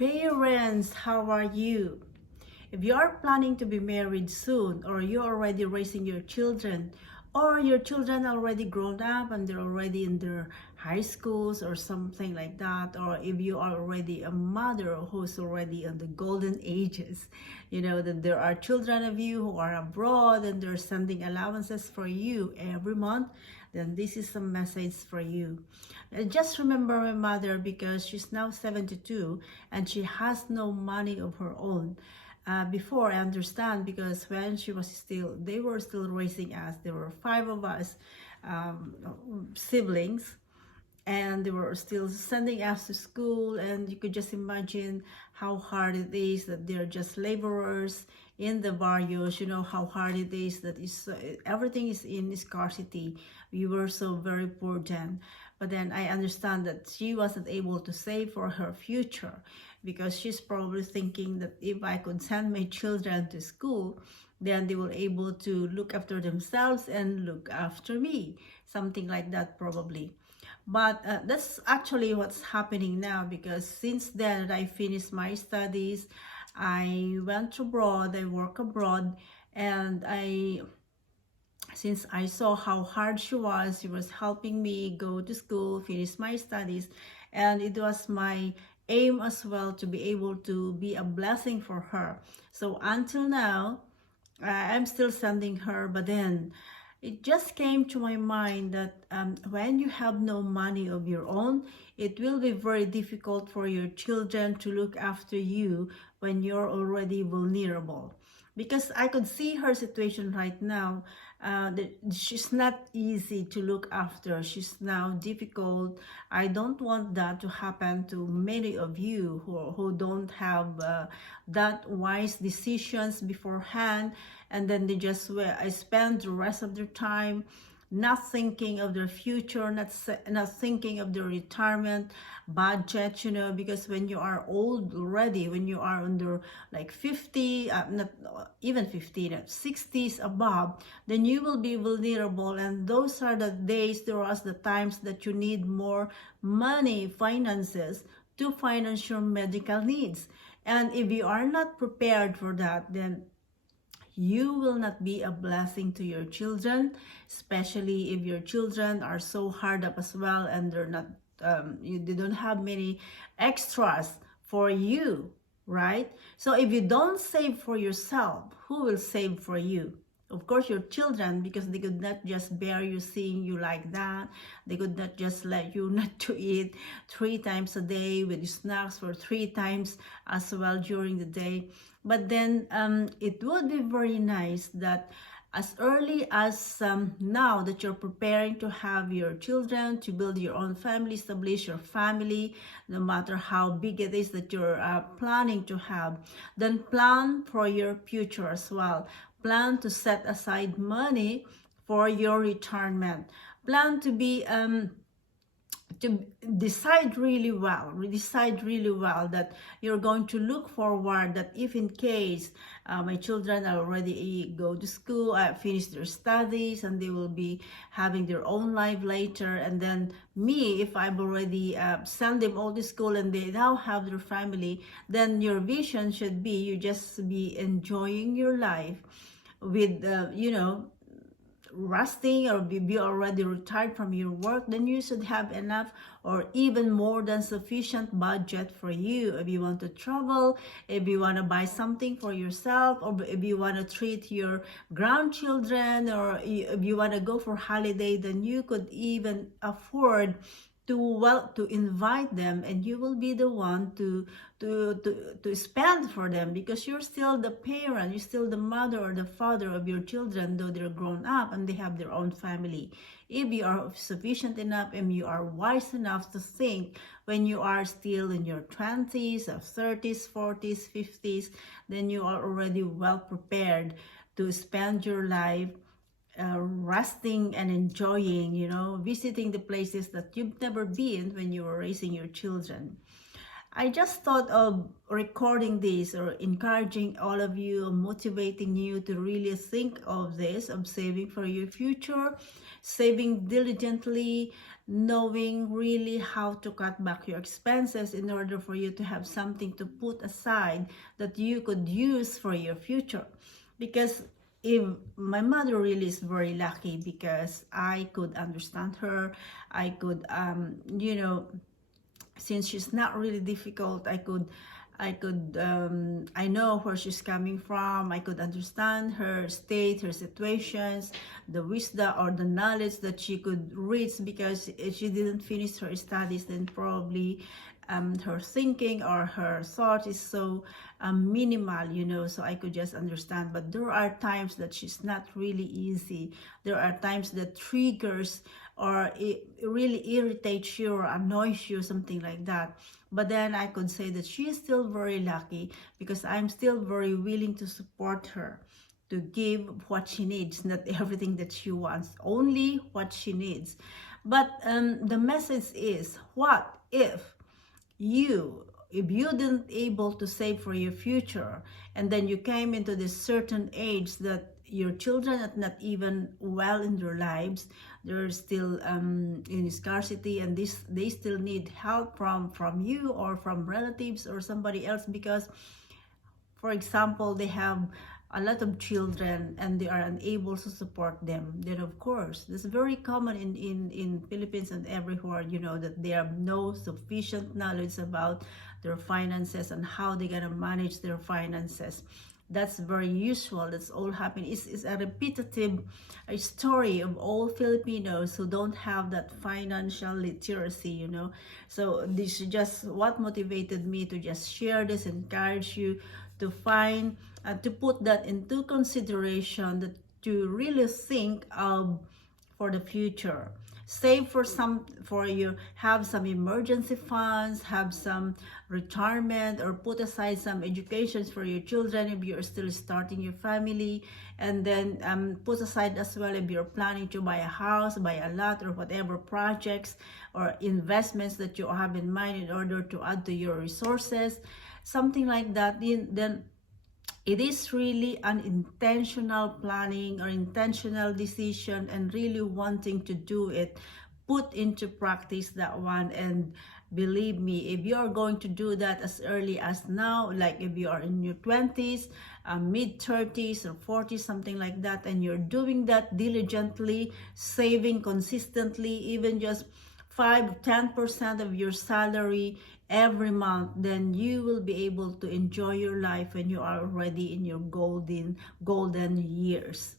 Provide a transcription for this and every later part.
Parents, how are you? If you are planning to be married soon, or you're already raising your children, or your children are already grown up and they're already in their high schools or something like that, or if you are already a mother who's already in the golden ages, you know that there are children of you who are abroad and they're sending allowances for you every month, then this is a message for you. Just remember my mother, because she's now 72 and she has no money of her own. Before, I understand, because when she was still, they were still raising us. There were 5 of us, siblings, and they were still sending us to school, and you could just imagine how hard it is that they're just laborers in the barrios. You know how hard it is that is everything is in scarcity. We were so very poor then, but then I understand that she wasn't able to save for her future, because she's probably thinking that if I could send my children to school, then they will able to look after themselves and look after me, something like that probably. But that's actually what's happening now, because since then I finished my studies, I went abroad, I work abroad, and since I saw how hard she was helping me go to school, finish my studies, and it was my aim as well to be able to be a blessing for her. So until now, I'm still sending her, but then it just came to my mind that when you have no money of your own, it will be very difficult for your children to look after you when you're already vulnerable. Because I could see her situation right now, that she's not easy to look after. She's now difficult. I don't want that to happen to many of you who don't have that wise decisions beforehand, and then they just spend the rest of their time not thinking of their future, not thinking of their retirement budget, you know, because when you are old already, when you are under like 50, not even 50, 60s above, then you will be vulnerable, and those are the days, there are the times that you need more money, finances, to finance your medical needs. And if you are not prepared for that, then you will not be a blessing to your children, especially if your children are so hard up as well, and they're not they don't have many extras for you, right? So if you don't save for yourself, who will save for you? Of course, your children, because they could not just bear you seeing you like that. They could not just let you not to eat 3 times a day with snacks for 3 times as well during the day. But then it would be very nice that as early as now that you're preparing to have your children, to build your own family, establish your family, no matter how big it is that you're planning to have, then plan for your future as well. Plan to set aside money for your retirement. Plan to be to decide really well that you're going to look forward, that if in case my children are already go to school, finish their studies, and they will be having their own life later, and then me, if I've already sent them all to school and they now have their family, then your vision should be you just be enjoying your life with you know, resting, or be already retired from your work. Then you should have enough or even more than sufficient budget for you. If you want to travel, if you want to buy something for yourself, or if you want to treat your grandchildren, or if you want to go for holiday, then you could even afford to invite them, and you will be the one to spend for them, because you're still the parent, you're still the mother or the father of your children, though they're grown up and they have their own family. If you are sufficient enough and you are wise enough to think when you are still in your 20s or 30s, 40s, 50s, then you are already well prepared to spend your life resting and enjoying, you know, visiting the places that you've never been when you were raising your children. I just thought of recording this or encouraging all of you, motivating you to really think of this, of saving for your future, saving diligently, knowing really how to cut back your expenses in order for you to have something to put aside that you could use for your future. Because if my mother really is very lucky, because I could understand her, I could since she's not really difficult, I know where she's coming from. I could understand her state, her situations, the wisdom or the knowledge that she could reach, because if she didn't finish her studies, then probably her thinking or her thought is so minimal, so I could just understand. But there are times that she's not really easy. There are times that triggers or it really irritates you or annoys you, something like that. But then I could say that she is still very lucky, because I'm still very willing to support her, to give what she needs, not everything that she wants, only what she needs. But the message is, what if you didn't able to save for your future, and then you came into this certain age that your children are not even well in their lives, they're still in scarcity, and they still need help from you or from relatives or somebody else, because for example they have a lot of children and they are unable to support them. Then of course, that's very common in Philippines and everywhere, that they have no sufficient knowledge about their finances and how they're gonna manage their finances. That's very usual. That's all happening. It's a repetitive story of all Filipinos who don't have that financial literacy, So this is just what motivated me to just share this, encourage you to find, to put that into consideration, that to really think of for the future. Save for you, have some emergency funds, have some retirement, or put aside some educations for your children if you're still starting your family. And then put aside as well if you're planning to buy a house, buy a lot, or whatever projects or investments that you have in mind in order to add to your resources, something like that. Then it is really an intentional planning or intentional decision, and really wanting to do it, put into practice that one. And believe me, if you are going to do that as early as now, like if you are in your 20s, mid 30s or 40s, something like that, and you're doing that diligently, saving consistently, even just 5-10% of your salary every month, then you will be able to enjoy your life when you are already in your golden years.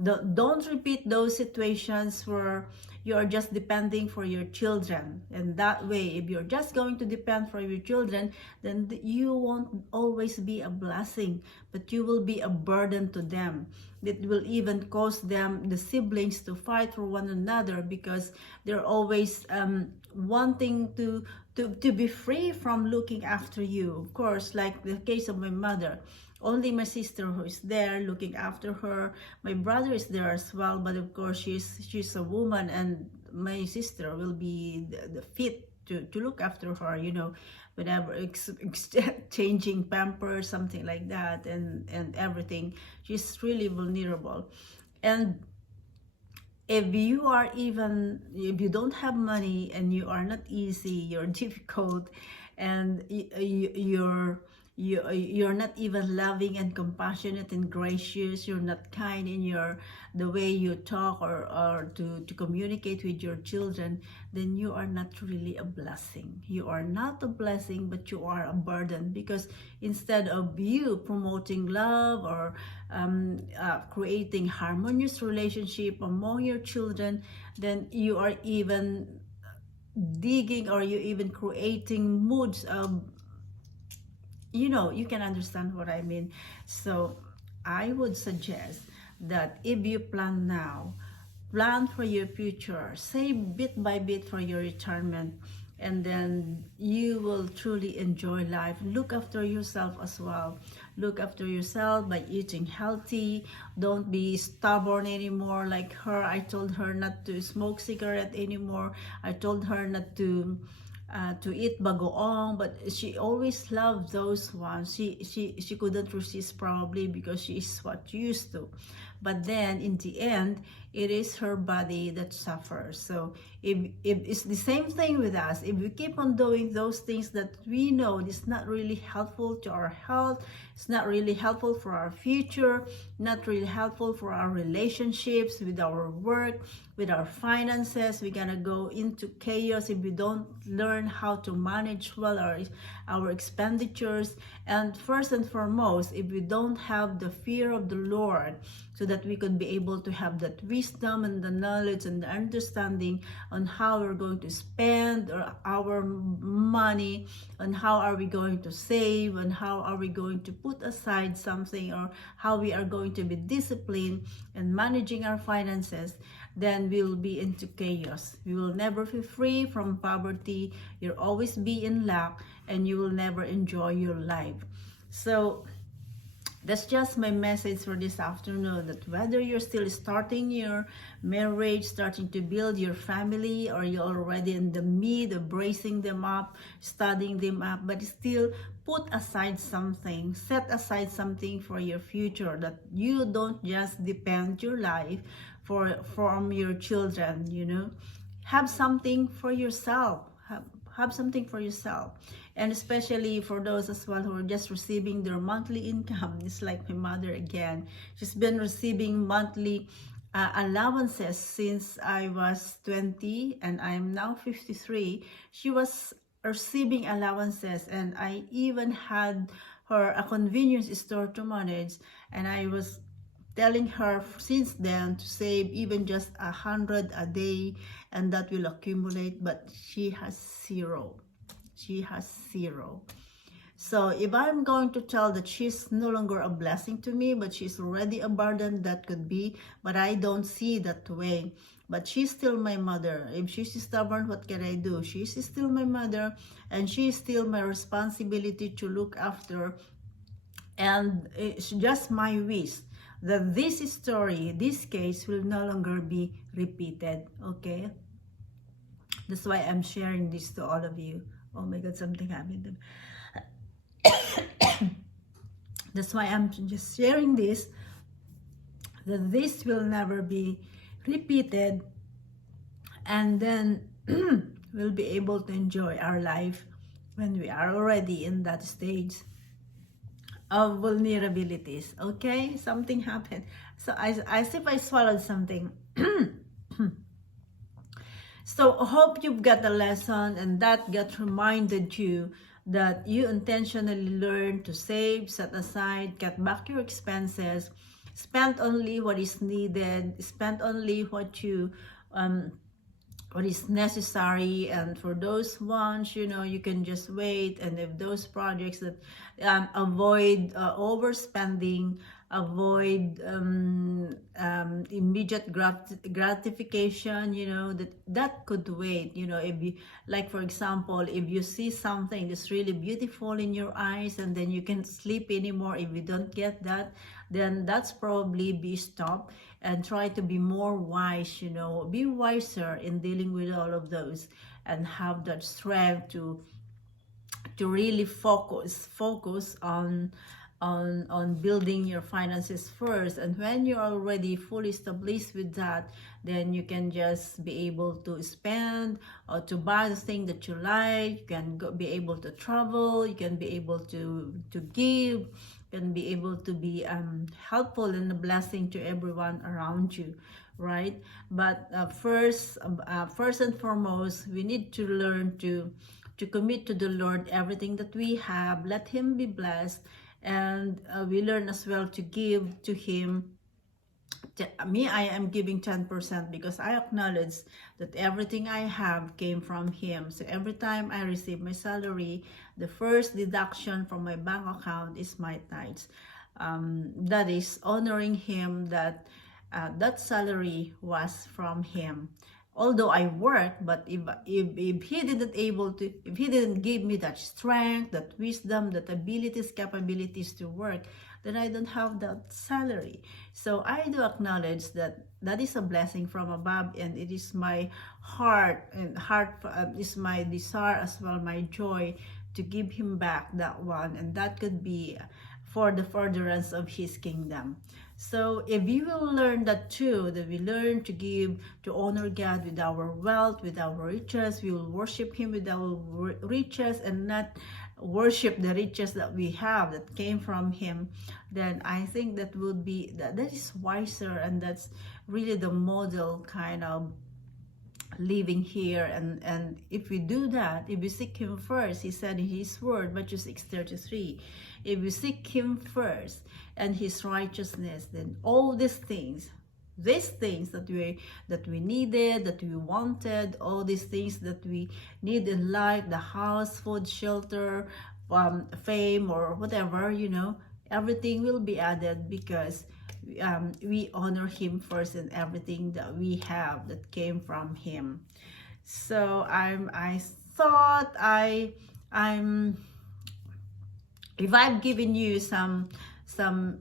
Don't repeat those situations where you are just depending for your children. And that way, if you're just going to depend for your children, then you won't always be a blessing, but you will be a burden to them. It will even cause them, the siblings, to fight for one another, because they're always wanting to be free from looking after you. Of course, like the case of my mother, only my sister who is there looking after her. My brother is there as well, but of course she's a woman, and my sister will be the fit to look after her, whenever changing pampers, something like that, and everything. She's really vulnerable. And if you don't have money, and you are not easy, you're difficult, and you're not even loving and compassionate and gracious, you're not kind in the way you talk or to communicate with your children, then you are not really a blessing. You are not a blessing, but you are a burden, because instead of you promoting love or creating harmonious relationship among your children, then you are even digging, or you even creating moods of, you can understand what I mean. So I would suggest that if you plan now, plan for your future, save bit by bit for your retirement, and then you will truly enjoy life. Look after yourself as well. Look after yourself by eating healthy. Don't be stubborn anymore like her. I told her not to smoke cigarette anymore. I told her not to to eat bagoong, but she always loved those ones. She couldn't resist, probably because she is what used to. But then in the end, it is her body that suffers. So if it's the same thing with us, if we keep on doing those things that we know is not really helpful to our health, it's not really helpful for our future, not really helpful for our relationships, with our work, with our finances, we're gonna go into chaos if we don't learn how to manage well our expenditures. And first and foremost, if we don't have the fear of the Lord, so that we could be able to have that wisdom and the knowledge and the understanding on how we're going to spend our money, on how are we going to save, and how are we going to put aside something, or how we are going to be disciplined in managing our finances, then we'll be into chaos. We will never be free from poverty. You'll always be in lack, and you will never enjoy your life. So that's just my message for this afternoon, that whether you're still starting your marriage, starting to build your family, or you're already in the mid of bracing them up, studying them up, but still put aside something, set aside something for your future, that you don't just depend your life from your children, you know. Have something for yourself. Have something for yourself. And especially for those as well who are just receiving their monthly income. It's like my mother again. She's been receiving monthly allowances since I was 20 and I'm now 53. She was receiving allowances, and I even had her a convenience store to manage, and I was telling her since then to save even just 100 a day, and that will accumulate, but she has zero. She has zero. So if I'm going to tell that she's no longer a blessing to me, but she's already a burden, that could be, but I don't see that way. But she's still my mother. If she's stubborn, what can I do? She's still my mother, and she's still my responsibility to look after. And it's just my wish that this story, this case, will no longer be repeated. Okay? That's why I'm sharing this to all of you. Oh my God, something happened. That's why I'm just sharing this, that this will never be repeated, and then we'll be able to enjoy our life when we are already in that stage of vulnerabilities. Okay, something happened. So as if I swallowed something. So I hope you've got the lesson, and that got reminded you that you intentionally learn to save, set aside, cut back your expenses, spend only what is needed, spend only what is necessary, and for those ones, you know, you can just wait. And if those projects that avoid overspending, avoid immediate gratification, you know, that could wait. You know, if you, like for example, if you see something that's really beautiful in your eyes, and then you can't sleep anymore if you don't get that, then that's probably be stopped, and try to be more wise, you know, be wiser in dealing with all of those, and have that strength to really focus on building your finances first. And when you're already fully established with that, then you can just be able to spend or to buy the thing that you like. You can be able to travel, you can be able to give, you can be able to be helpful and a blessing to everyone around you, right? But first and foremost, we need to learn to commit to the Lord everything that we have. Let Him be blessed. And we learn as well to give to Him. Me, I am giving 10% because I acknowledge that everything I have came from Him. So every time I receive my salary, the first deduction from my bank account is my tithes. That is honoring Him, that that salary was from Him. although I work, but if he didn't able to, if he didn't give me that strength, that wisdom, that abilities, capabilities to work, then I don't have that salary. So I do acknowledge that that is a blessing from above, and it is my heart, and is my desire as well, my joy, to give him back that one, and that could be for the furtherance of his kingdom. So if we will learn that too, that we learn to give, to honor God with our wealth, with our riches, we will worship him with our riches and not worship the riches that we have that came from him, then I think that would be, that is wiser, and that's really the model kind of living here. And if we do that, if we seek him first, he said in his word, Matthew 6:33, if we seek him first and his righteousness, then all these things that we needed, that we wanted, all these things that we need in life, the house, food, shelter, fame, or whatever, everything will be added, because we honor him first in everything that we have that came from him. So I thought I'm if I've given you some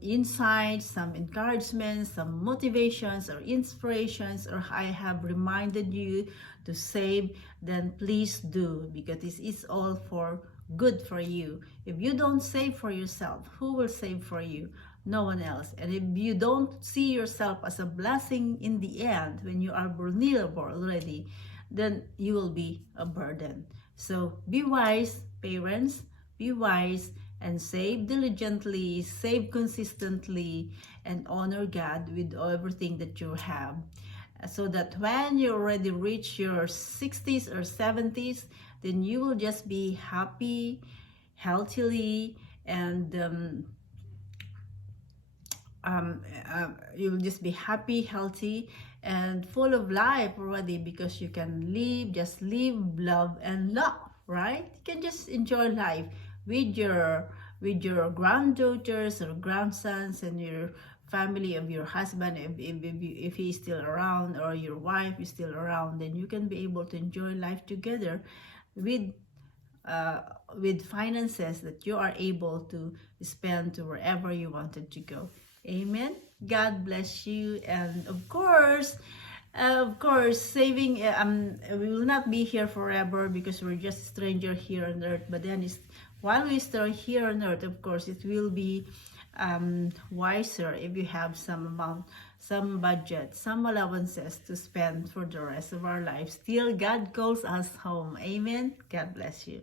insights, some encouragement, some motivations or inspirations, or I have reminded you to save, then please do, because this is all for good for you. If you don't save for yourself, who will save for you? No one else. And if you don't see yourself as a blessing in the end, when you are vulnerable already, then you will be a burden. So be wise, parents, be wise, and save diligently, save consistently, and honor God with everything that you have, so that when you already reach your 60s or 70s, then you will just be happy, healthily, and you will just be happy, healthy, and full of life already, because you can just live, love, and love, right? You can just enjoy life with your granddaughters or grandsons, and your family of your husband, if he's still around, or your wife is still around, then you can be able to enjoy life together with finances that you are able to spend to wherever you wanted to go. Amen. God bless you. And of course, saving, we will not be here forever, because we're just stranger here on earth. But then while we stay here on earth, of course, it will be wiser if you have some amount, some budget, some allowances to spend for the rest of our lives till God calls us home. Amen. God bless you.